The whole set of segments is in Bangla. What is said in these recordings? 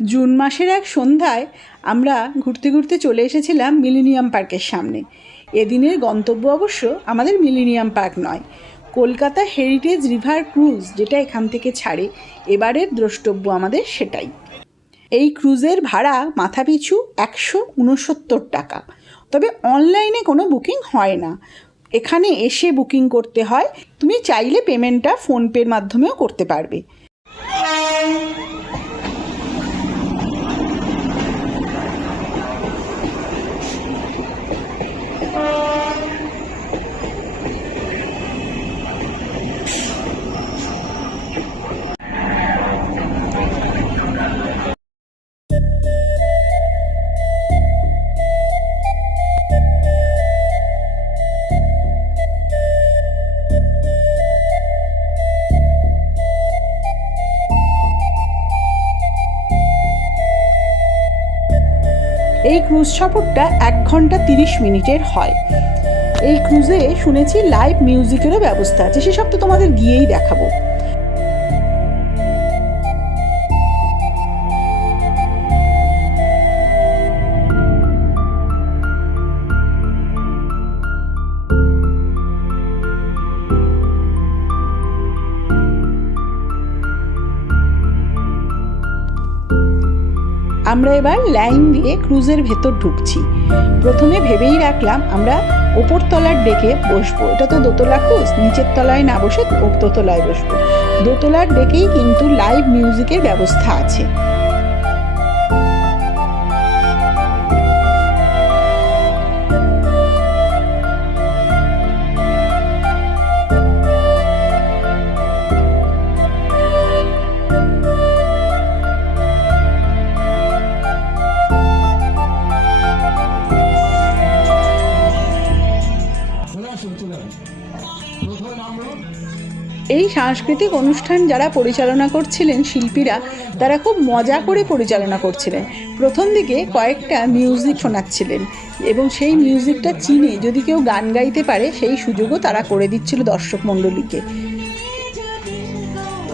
জুন মাসের এক সন্ধ্যায় আমরা ঘুরতে ঘুরতে চলে এসেছিলাম মিলেনিয়াম পার্কের সামনে। এদিনের গন্তব্য অবশ্য আমাদের মিলেনিয়াম পার্ক নয়, কলকাতা হেরিটেজ রিভার ক্রুজ, যেটা এখান থেকে ছাড়ে। এবারের দ্রষ্টব্য আমাদের সেটাই। এই ক্রুজের ভাড়া মাথাপিছু 169 টাকা। তবে অনলাইনে কোনো বুকিং হয় না, এখানে এসে বুকিং করতে হয়। তুমি চাইলে পেমেন্টটা ফোনপের মাধ্যমেও করতে পারবে। এই ক্রুজ সফরটা 1 ঘন্টা 30 মিনিটের হয়। এই ক্রুজে শুনেছি লাইভ মিউজিকেরও ব্যবস্থা আছে, সেসব তো তোমাদের গিয়েই দেখাবো। আমরা এবার লাইন দিয়ে ক্রুজের ভেতর ঢুকছি। প্রথমে ভেবেই রাখলাম আমরা ওপর তলার ডেকে বসবো, এটা তো দোতলা ক্রুজ, নিচের তলায় না বসে দোতলায় বসবো। দোতলার ডেকেই কিন্তু লাইভ মিউজিকের ব্যবস্থা আছে। এই সাংস্কৃতিক অনুষ্ঠান যারা পরিচালনা করছিলেন, শিল্পীরা, তারা খুব মজা করে পরিচালনা করছিলেন। প্রথম দিকে কয়েকটা মিউজিক শোনাচ্ছিলেন এবং সেই মিউজিকটা চিনে যদি কেউ গান গাইতে পারে সেই সুযোগও তারা করে দিচ্ছিল দর্শক মণ্ডলীকে।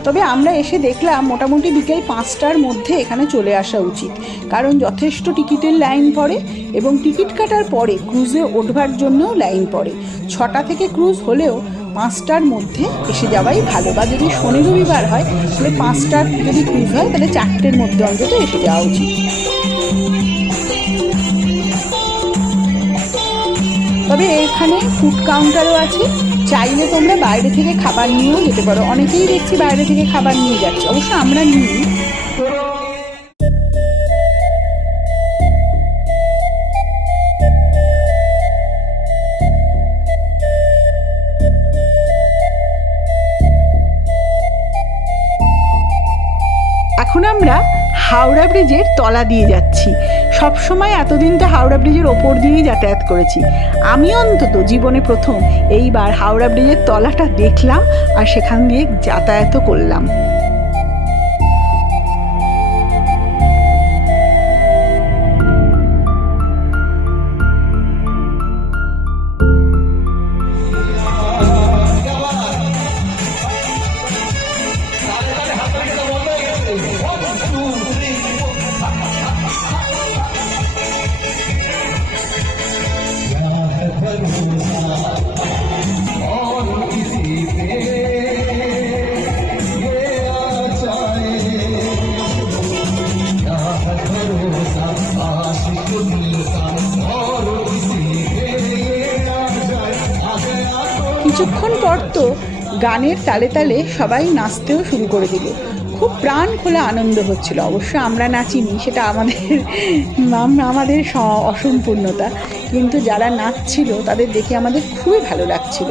তবে আমরা এসে দেখলাম মোটামুটি বিকেল 5টার মধ্যে এখানে চলে আসা উচিত, কারণ যথেষ্ট টিকিটের লাইন পড়ে এবং টিকিট কাটার পরে ক্রুজে ওঠবার জন্যও লাইন পড়ে। 6টা থেকে ক্রুজ হলেও 5টার মধ্যে এসে যাওয়াই ভালো, বা যদি শনি রবিবার হয় তাহলে 5টার যদি ক্রুজ হয় তাহলে 4টের মধ্যে অন্তত এসে যাওয়া উচিত। তবে এখানে ফুড কাউন্টারও আছে, চাইলে তোমরা বাইরে থেকে খাবার নিয়েও যেতে পারো। অনেকেই দেখছি বাইরে থেকে খাবার নিয়ে যাচ্ছে, অবশ্য আমরা নিই। এখন আমরা হাওড়া ব্রিজের তলা দিয়ে যাচ্ছি। সবসময় এতদিন তো হাওড়া ব্রিজের ওপর দিয়েই যাতায়াত করেছি, আমি অন্তত জীবনে প্রথম এইবার হাওড়া ব্রিজের তলাটা দেখলাম আর সেখান দিয়ে যাতায়াতও করলাম। কিছুক্ষণ পর তো গানের তালে তালে সবাই নাচতেও শুরু করে দিল। খুব প্রাণ খোলা আনন্দ হচ্ছিল। অবশ্য আমরা নাচিনি, সেটা আমাদের অসম্পূর্ণতা, কিন্তু যারা নাচছিল তাদের দেখে আমাদের খুবই ভালো লাগছিল।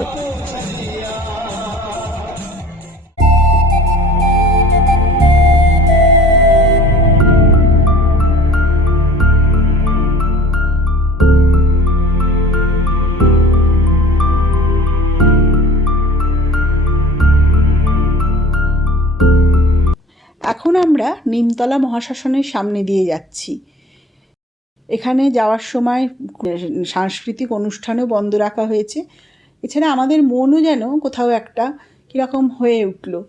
এখন আমরা নিমতলা মহাশ্মশানের সামনে দিয়ে যাচ্ছি। এখানে যাওয়ার সময় সাংস্কৃতিক অনুষ্ঠানও বন্ধ রাখা হয়েছে। এছাড়া আমাদের মনও যেন কোথাও একটা কীরকম হয়ে উঠলো।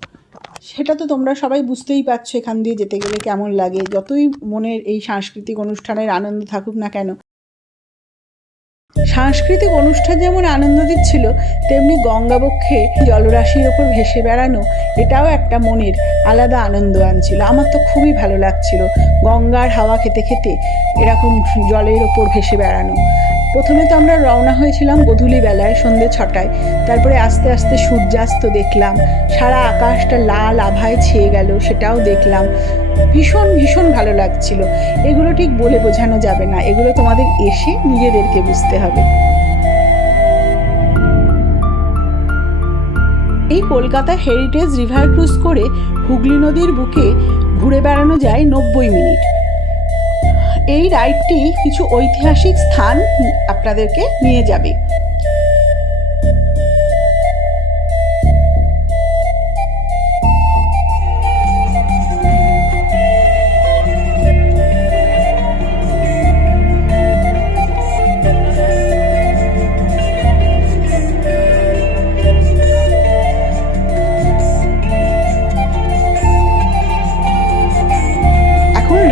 সেটা তো তোমরা সবাই বুঝতেই পারছো এখান দিয়ে যেতে গেলে কেমন লাগে, যতই মনের এই সাংস্কৃতিক অনুষ্ঠানের আনন্দ থাকুক না কেন। সাংস্কৃতিক অনুষ্ঠান যেমন আনন্দ দিচ্ছিল, তেমনি গঙ্গাবক্ষে জলরাশির ওপর ভেসে বেড়ানো এটাও একটা মনের আলাদা আনন্দ আনছিল। আমার তো খুবই ভালো লাগছিল গঙ্গার হাওয়া খেতে খেতে এরকম জলের ওপর ভেসে বেড়ানো। প্রথমে তো আমরা রওনা হয়েছিলাম গধূলি বেলায়, সন্ধ্যে 6টায়। তারপরে আস্তে আস্তে সূর্যাস্ত দেখলাম, সারা আকাশটা লাল আভায় ছেয়ে গেল, সেটাও দেখলাম। ভীষণ ভীষণ ভালো লাগছিল। এগুলো ঠিক বলে বোঝানো যাবে না, এগুলো তোমাদের এসে নিজেদেরকে বুঝতে হবে। এই কলকাতা হেরিটেজ রিভার ক্রুজ করে হুগলি নদীর বুকে ঘুরে বেড়ানো যায় 90 মিনিট। এই রাইডটি কিছু ঐতিহাসিক স্থান আপনাদেরকে নিয়ে যাবে।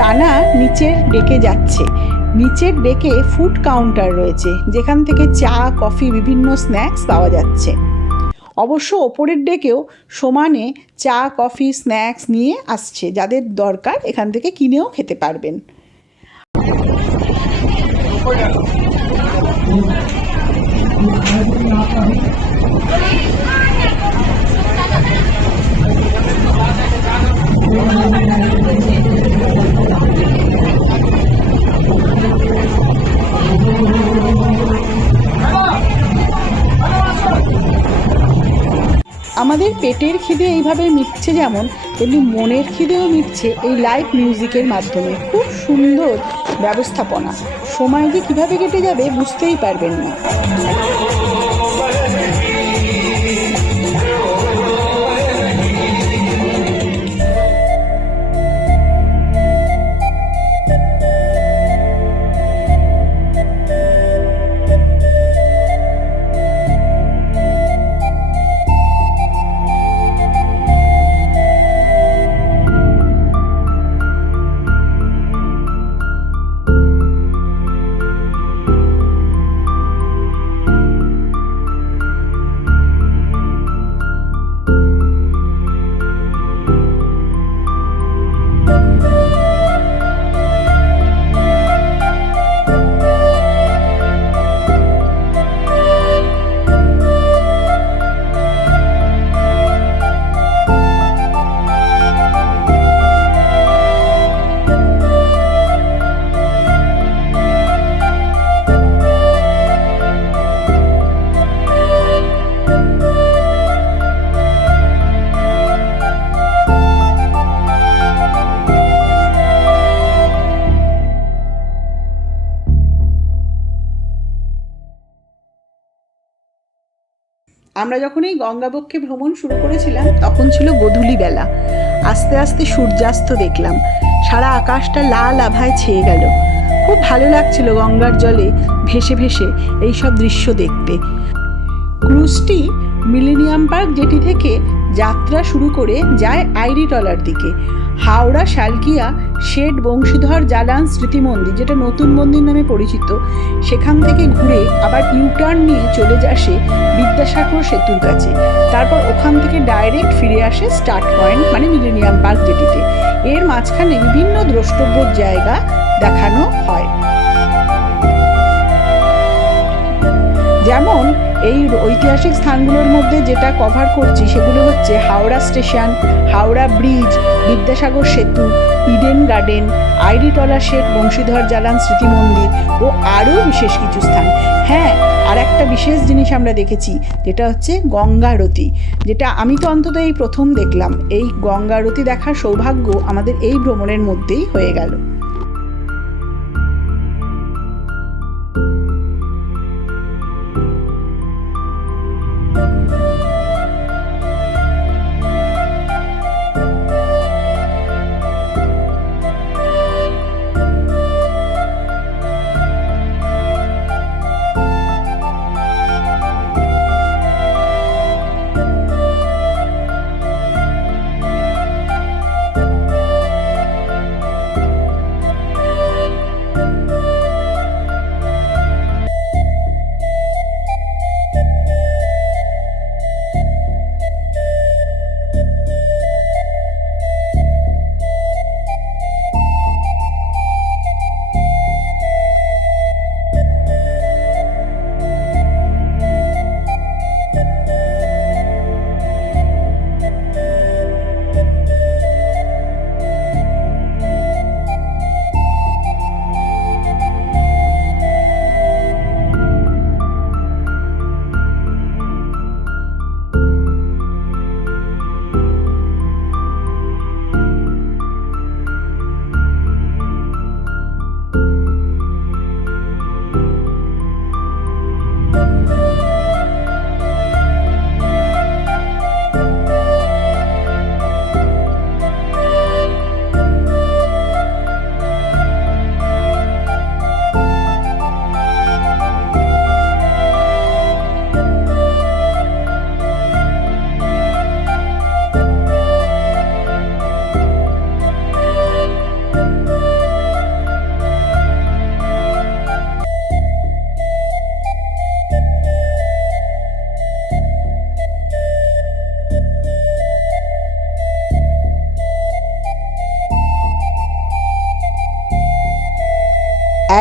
রানা নিচের ডেকে যাচ্ছে। নিচের ডেকে ফুড কাউন্টার রয়েছে, যেখান থেকে চা, কফি, বিভিন্ন স্ন্যাক্স পাওয়া যাচ্ছে। অবশ্য ওপরের ডেকেও সমানে চা, কফি, স্ন্যাক্স নিয়ে আসছে, যাদের দরকার এখান থেকে কিনেও খেতে পারবেন। আমাদের পেটের খিদে এইভাবে মিটছে যেমন, তেমনি মনের খিদেও মিটছে এই লাইভ মিউজিকের মাধ্যমে। খুব সুন্দর ব্যবস্থাপনা, সময় যে কীভাবে কেটে যাবে বুঝতেই পারবেন না। আমরা যখন এই গঙ্গাবক্ষে ভ্রমণ শুরু করেছিলাম তখন ছিল গোধূলি বেলা। আস্তে আস্তে সূর্যাস্ত দেখলাম, সারা আকাশটা লাল আভায় ছেয়ে গেল। খুব ভালো লাগছিল গঙ্গার জলে ভেসে ভেসে এইসব দৃশ্য দেখতে। ক্রুজটি মিলেনিয়াম পার্ক জেটি থেকে যাত্রা শুরু করে যায় আইরি টলার দিকে। হাওড়া শালকিয়া শেঠ বংশীধর জালান স্মৃতি মন্দির, যেটা নতুন মন্দির নামে পরিচিত, সেখান থেকে ঘুরে আবার ইউটার্ন নিয়ে চলে আসে বিদ্যাসাগর সেতুর কাছে। তারপর ওখান থেকে ডাইরেক্ট ফিরে আসে স্টার্ট পয়েন্ট মানে মিলেনিয়াম পার্ক জেটিতে। এর মাঝখানে বিভিন্ন দ্রষ্টব্য জায়গা দেখানো হয়। যেমন এই ঐতিহাসিক স্থানগুলোর মধ্যে যেটা কভার করছি সেগুলো হচ্ছে হাওড়া স্টেশন, হাওড়া ব্রিজ, বিদ্যাসাগর সেতু, ইডেন গার্ডেন, আইরিটলা শেঠ বংশীধর জালান স্মৃতি মন্দির ও আরও বিশেষ কিছু স্থান। হ্যাঁ, আর একটা বিশেষ জিনিস আমরা দেখেছি, যেটা হচ্ছে গঙ্গারতি, যেটা আমি তো অন্তত এই প্রথম দেখলাম। এই গঙ্গারতি দেখার সৌভাগ্য আমাদের এই ভ্রমণের মধ্যেই হয়ে গেল।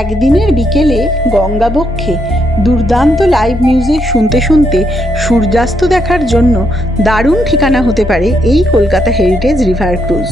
একদিনের বিকেলে গঙ্গাবক্ষে দুর্দান্ত লাইভ মিউজিক শুনতে শুনতে সূর্যাস্ত দেখার জন্য দারুণ ঠিকানা হতে পারে এই কলকাতা হেরিটেজ রিভার ক্রুজ।